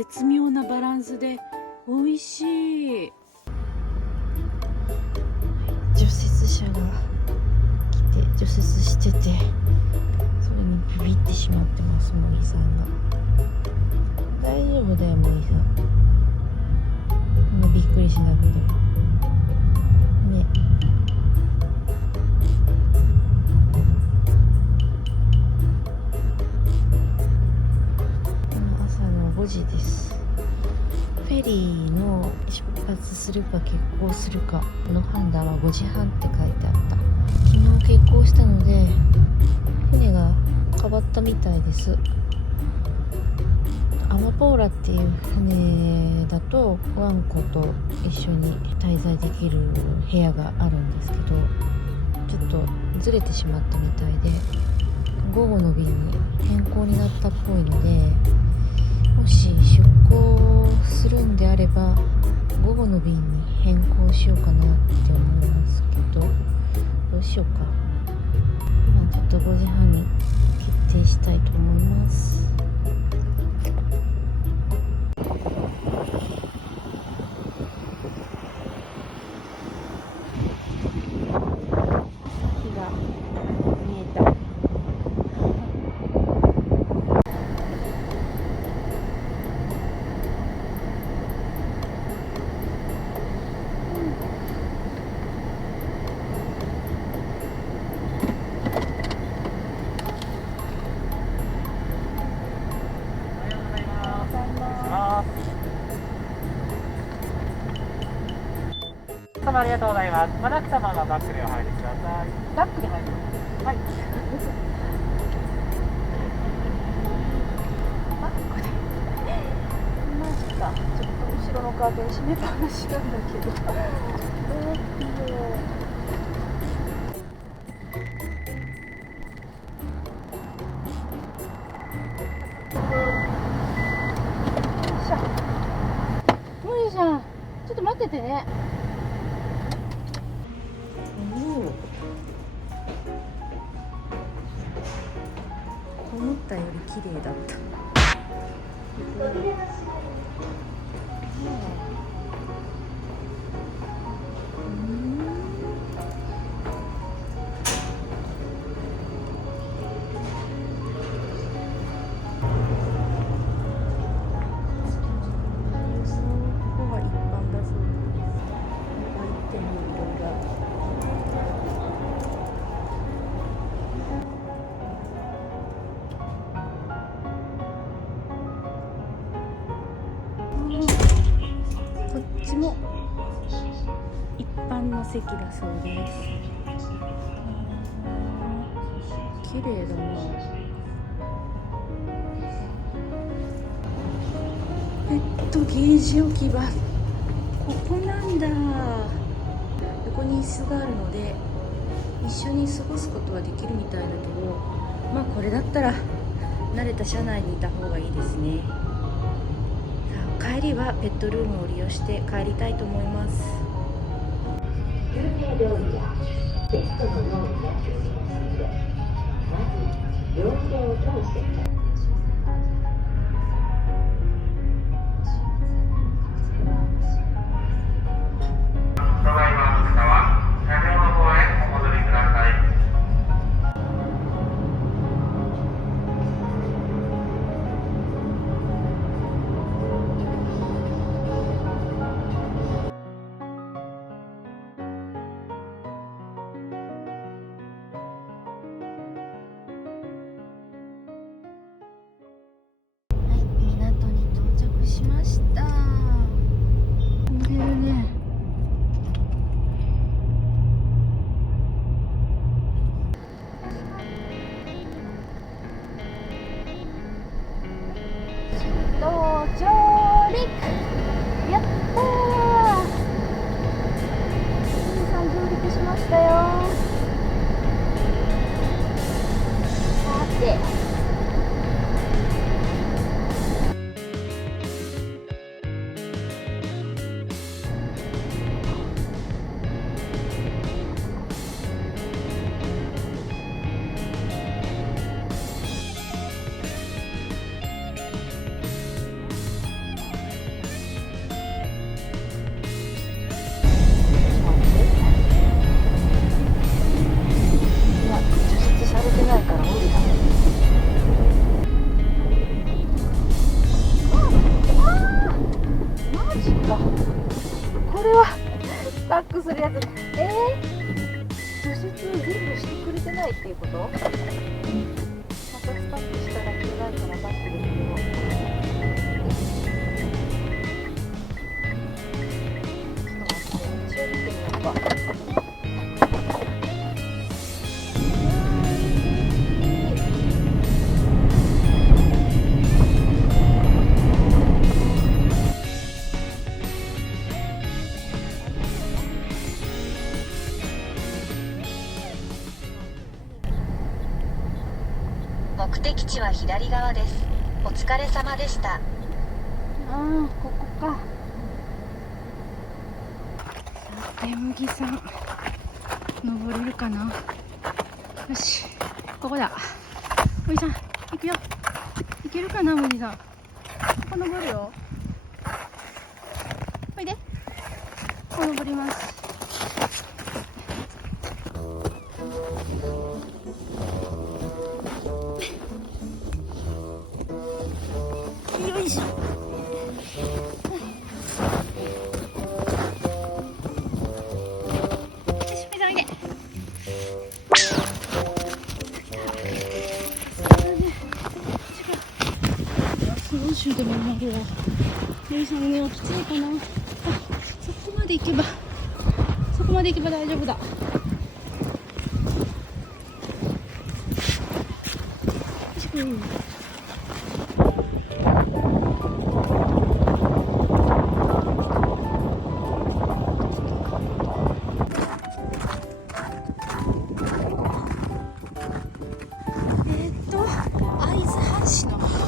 絶妙なバランスで美味しい。除雪車が来て除雪してて、それにビビってしまってます。森さんが大丈夫だよ森さん、もうびっくりしなくてもね。今朝の5時です。フェリーの出発するか欠航するかの判断は5時半って書いてあった。昨日欠航したので船が変わったみたいです。アマポーラっていう船だとワンコと一緒に滞在できる部屋があるんですけど、ちょっとずれてしまったみたいで午後の便に変更になったっぽいので、もし出航するんであれば午後の便に変更しようかなって思いますけど、どうしようか。ちょっと5時半に決定したいと思います。日が見えた。様ありがとうございます。マナク様はバックでお入りください。バックで入る。はい。バックで。マジか。ちょっと後ろのカーテン閉めっぱなしなんだけど。無理じゃん。ちょっと待っててね。思ったより綺麗だった。ここは一般だそうです。アイテムいろいろある。こっちも一般の席だそうです。綺麗だな。ペットゲージ置き場、ここなんだ。横に椅子があるので一緒に過ごすことはできるみたいだけど、まあこれだったら慣れた車内にいた方がいいですね。帰りはペットルームを利用して帰りたいと思います。休憩料理やベッドの用意や休憩について、まず両腕を通してください。ただいまの方は車両の方へお戻りください。港に到着しました。飛んでるね。バックするやつ。除湿全部してくれてないっていうこと？またスタッフしたら着ないからバックできるよ。ちょっと待って、一応見てみようか。目的地は左側です。お疲れ様でした。ああ、ここか。さて、麦さん登れるかな。よし、ここだ。麦さん行くよ。行けるかな、麦さん。ここ登るよ。おいで。ここ登ります。よいしょ。スノーシューでも登るわ。ゆいさんね、きついかな。あ、そこまで行けば大丈夫だ。よし、これいいね。会津藩士の墓。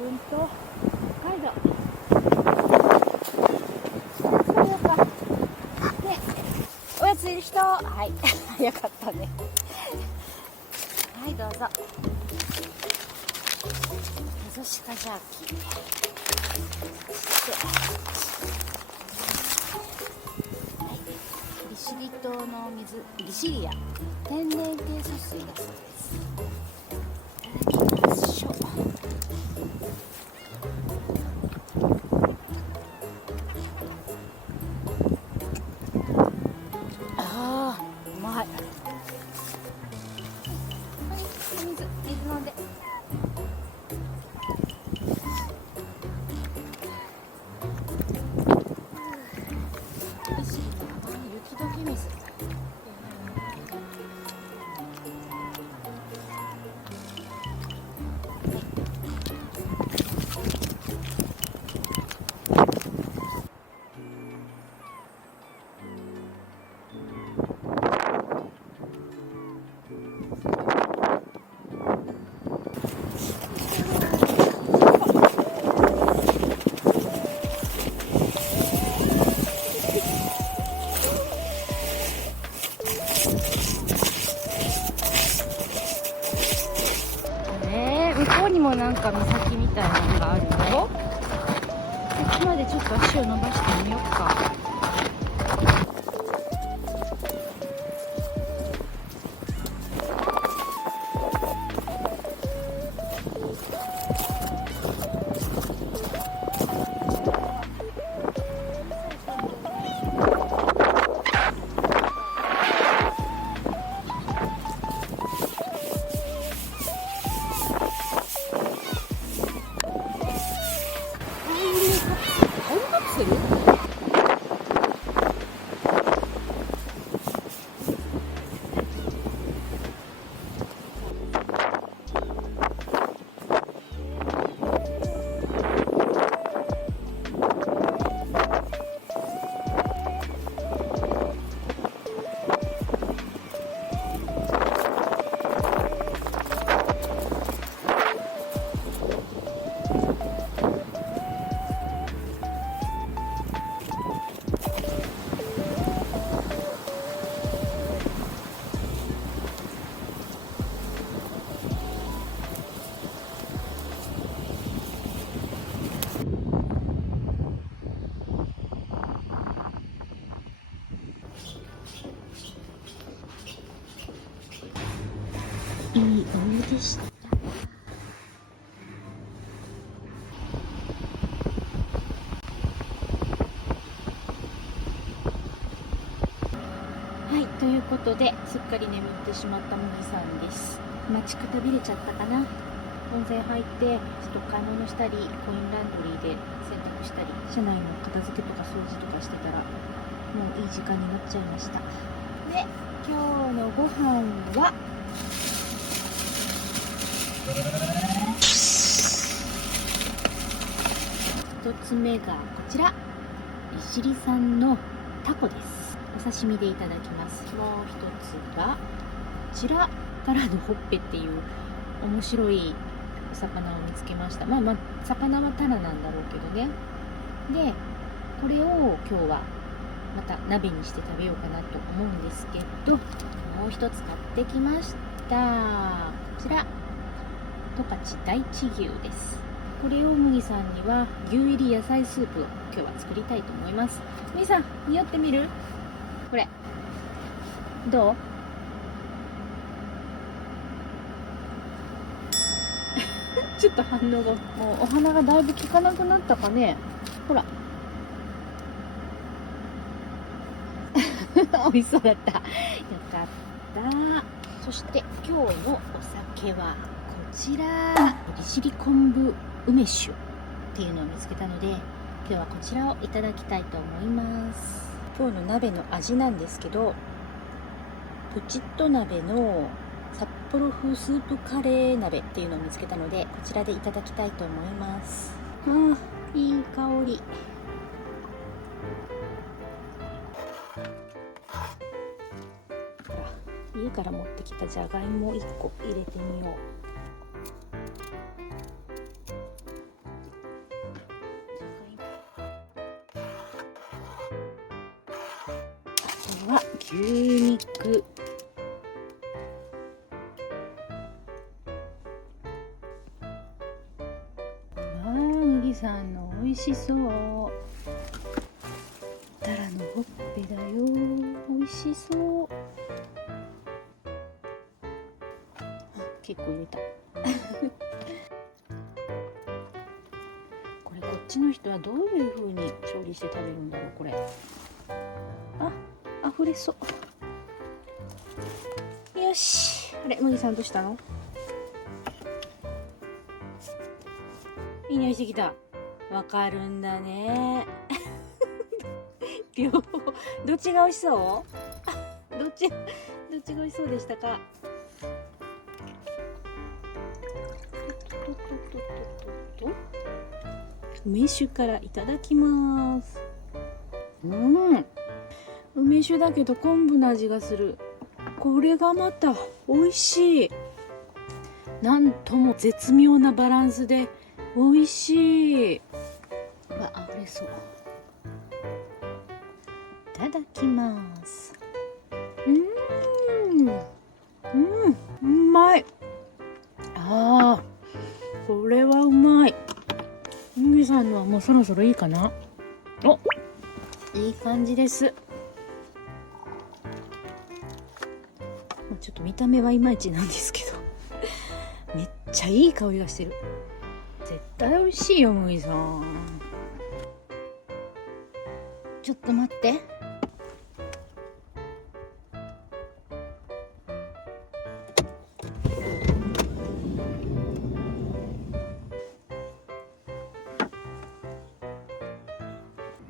分と北海道そうよかね、おやついる人、はい早かったね。はいどうぞ。エゾシカジャーキー、そして利尻島の水、利尻屋天然系疎水だそうです。いただきましょう。あーうまい。はい、水飲んで。利尻の雪解け水。向こうにもなんか岬みたいなのがあるよ。こっちまでちょっと足を伸ばしてみようか。タイムカプセル？いいお湯でした。はい、ということですっかり眠ってしまった麦さんです。待ちくたびれちゃったかな。温泉入ってちょっと買い物したり、コインランドリーで洗濯したり、車内の片付けとか掃除とかしてたらもういい時間になっちゃいました。で、今日のご飯は1つ目がこちら、利尻産のタコです。お刺身でいただきます。もう一つがこちら、タラのほっぺっていう面白いお魚を見つけました。まあ魚はタラなんだろうけどね。でこれを今日はまた鍋にして食べようかなと思うんですけど、もう一つ買ってきました。こちら十勝大地牛です。これを麦さんには牛入り野菜スープを今日は作りたいと思います。麦さん、匂ってみる？これどう？ちょっと反応が、もうお花がだいぶ効かなくなったかね。ほら美味しそうだった。よかった。そして今日のお酒はこちら、利尻昆布梅酒っていうのを見つけたので、今日はこちらをいただきたいと思います。今日の鍋の味なんですけど、プチッと鍋の札幌風スープカレー鍋っていうのを見つけたので、こちらでいただきたいと思います。いい香り。家から持ってきたじゃがいもを1個入れてみよう。は牛肉。麦さんの美味しそう。タラのほっぺだよ。美味しそう。結構入れた。これこっちの人はどういう風に調理して食べるんだろうこれ。あ、溢れそう。よし。あれ、麦さんどうしたの？いい匂いしてきた。わかるんだね。両方どっちが美味しそう？どっちが美味しそうでしたか？梅酒からいただきます。梅酒だけど昆布の味がする。これがまた美味しい。なんとも絶妙なバランスで美味しい。あふれそう。いただきます。うまい。これはうまい。麦さんのはもうそろそろいいかな。お、いい感じです。ちょっと見た目はいまいちなんですけどめっちゃいい香りがしてる。絶対美味しいよ麦さん。ちょっと待って。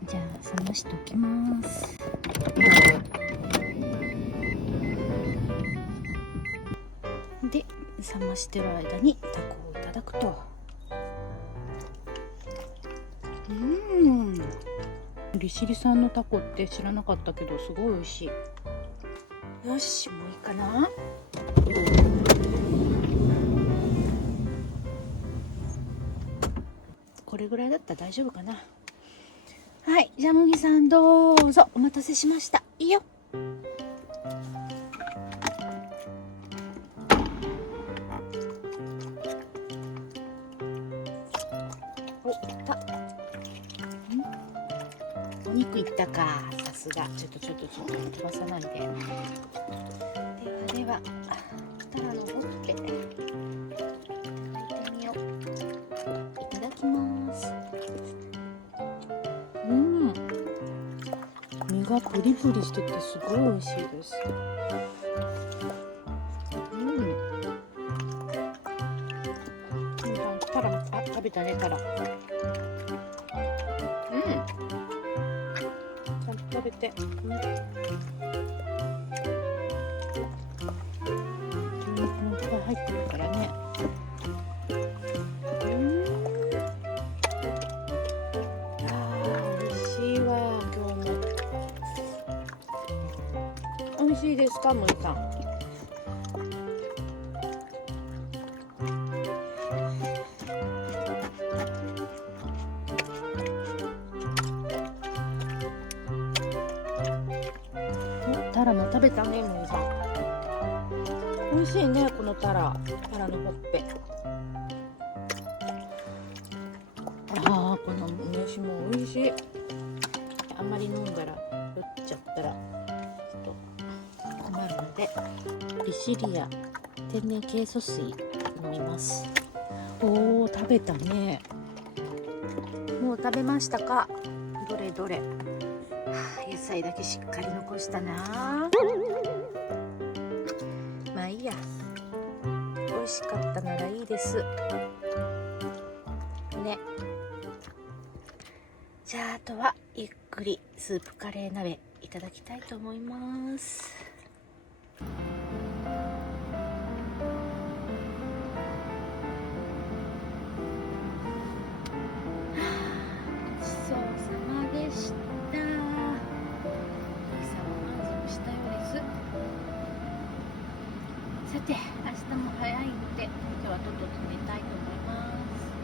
じゃあ冷ましておきます。で冷ましてる間にタコをいただくと。利尻産のタコって知らなかったけどすごい美味しい。よし、もういいかな。これぐらいだったら大丈夫かな。はい、じゃあ麦さんどうぞ。お待たせしました。いいよ。お、いった。お肉いったか。さすが。ちょっと飛ばさないで。ではタラのほっぺ焼いてみよう。いただきます。身がプリプリしててすごい美味しいです。タラ、食べたねタラ。ちゃんと食べて。牛肉もいっぱい入ってるからね。美味しいわ今日も。美味しいですか森さん。タラも食べたね森さん。美味しいねこのタラのほっぺ。この梅酒も美味しい。あんまり飲んだら酔っちゃったらちょっと困るので利尻や天然ケイ素水飲みます。おー、食べたね。もう食べましたか？どれどれ。野菜だけしっかり残したな。まあいいや。美味しかったならいいですね。じゃああとはゆっくりスープカレー鍋いただきたいと思います。ごちそうさまでした。さて、明日も早いので今日はとっとと寝たいと思います。